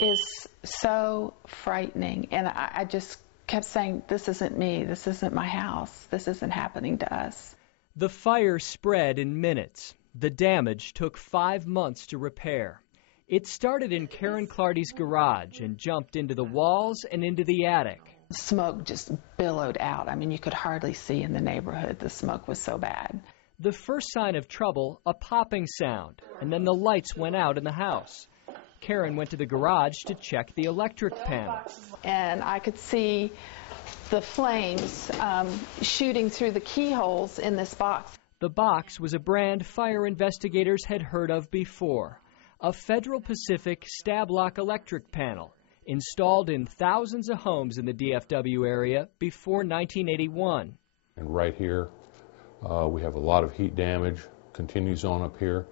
is so frightening, and I just kept saying, this isn't me, this isn't my house, this isn't happening to us. The fire spread in minutes. The damage took 5 months to repair. It started in Karen Clardy's garage and jumped into the walls and into the attic. Smoke just billowed out. I mean, you could hardly see in the neighborhood. The smoke was so bad. The first sign of trouble, a popping sound, and then the lights went out in the house. Karen went to the garage to check the electric panel. And I could see the flames shooting through the keyholes in this box. The box was a brand fire investigators had heard of before, a Federal Pacific Stab-Lock electric panel installed in thousands of homes in the DFW area before 1981. And right here, we have a lot of heat damage, continues on up here.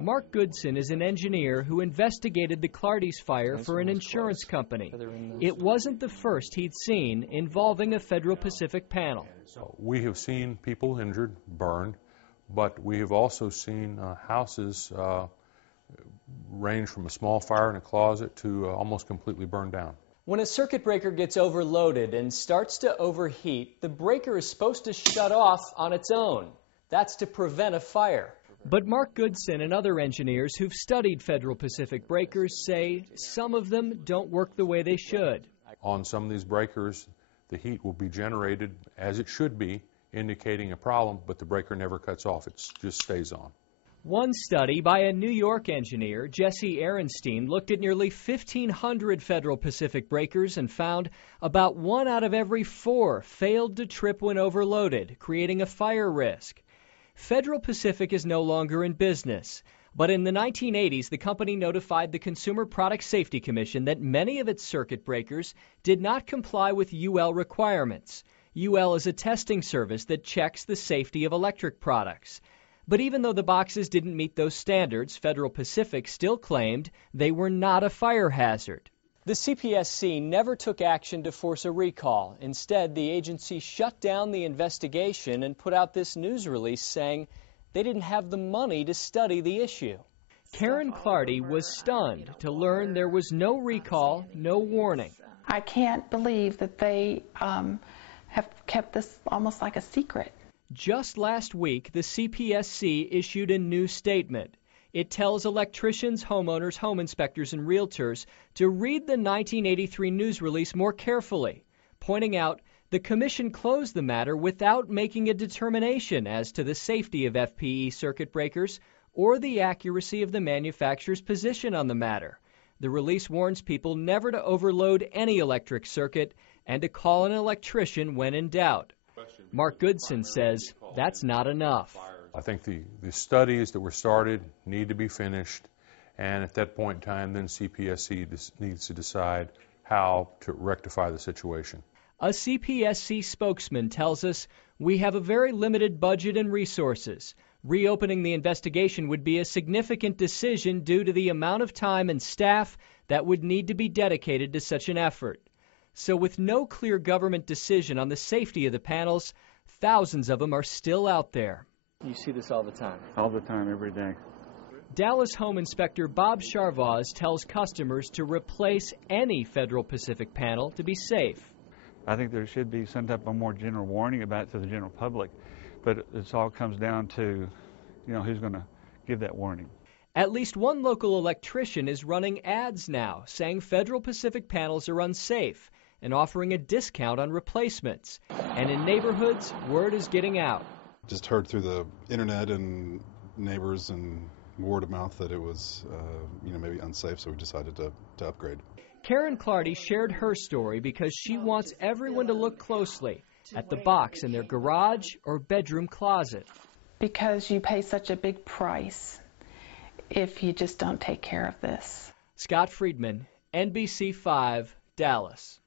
Mark Goodson is an engineer who investigated the Clardy's fire for an insurance company. It wasn't the first he'd seen involving a Federal Pacific panel. We have seen people injured, burned, but we have also seen houses range from a small fire in a closet to almost completely burned down. When a circuit breaker gets overloaded and starts to overheat, the breaker is supposed to shut off on its own. That's to prevent a fire. But Mark Goodson and other engineers who've studied Federal Pacific breakers say some of them don't work the way they should. On some of these breakers, the heat will be generated as it should be, indicating a problem, but the breaker never cuts off. It just stays on. One study by a New York engineer, Jesse Ehrenstein, looked at nearly 1,500 Federal Pacific breakers and found about 1 out of every 4 failed to trip when overloaded, creating a fire risk. Federal Pacific is no longer in business, but in the 1980s, the company notified the Consumer Product Safety Commission that many of its circuit breakers did not comply with UL requirements. UL is a testing service that checks the safety of electric products. But even though the boxes didn't meet those standards, Federal Pacific still claimed they were not a fire hazard. The CPSC never took action to force a recall. Instead, the agency shut down the investigation and put out this news release saying they didn't have the money to study the issue. Karen Clardy was stunned to learn there was no recall, no warning. I can't believe that they have kept this almost like a secret. Just last week, the CPSC issued a new statement. It tells electricians, homeowners, home inspectors, and realtors to read the 1983 news release more carefully, pointing out the Commission closed the matter without making a determination as to the safety of FPE circuit breakers or the accuracy of the manufacturer's position on the matter. The release warns people never to overload any electric circuit and to call an electrician when in doubt. Mark Goodson says that's not enough. I think the studies that were started need to be finished, and at that point in time, then CPSC needs to decide how to rectify the situation. A CPSC spokesman tells us we have a very limited budget and resources. Reopening the investigation would be a significant decision due to the amount of time and staff that would need to be dedicated to such an effort. So with no clear government decision on the safety of the panels, thousands of them are still out there. You see this all the time? All the time, every day. Dallas Home Inspector Bob Charvaz tells customers to replace any Federal Pacific panel to be safe. I think there should be some type of more general warning about it to the general public, but it all comes down to, who's going to give that warning. At least one local electrician is running ads now saying Federal Pacific panels are unsafe and offering a discount on replacements. And in neighborhoods, word is getting out. Just heard through the internet and neighbors and word of mouth that it was, maybe unsafe, so we decided to upgrade. Karen Clardy shared her story because she wants everyone to look closely at the box in their garage or bedroom closet. Because you pay such a big price if you just don't take care of this. Scott Friedman, NBC5, Dallas.